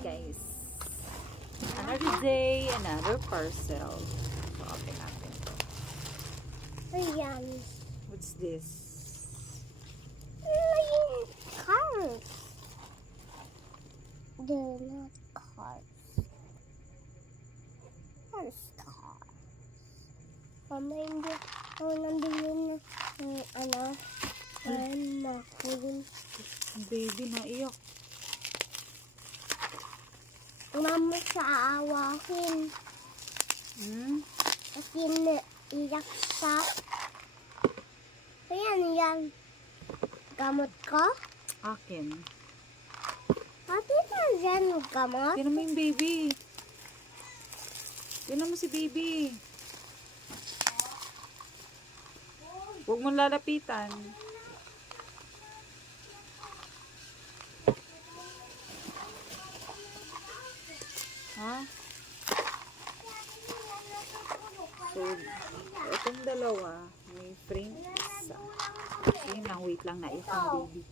guys. Another day, another parcel. So, open natin to. Ayan. What's this? Cars. They're not cars. That's cars. Mama, hindi ako nabili na ano, makulin. Baby, naiyak. Mama sa aawahin. Kasi naiyak siya. Ayan, yan. Gamot ko? Akin. Pati na dyan yung gamot. Tinan mo yung baby. Tinan mo si baby. Huwag mong lalapitan. Ha? So, itong dalawa, may frame isa. Yun lang, wait lang, naiyak ang baby.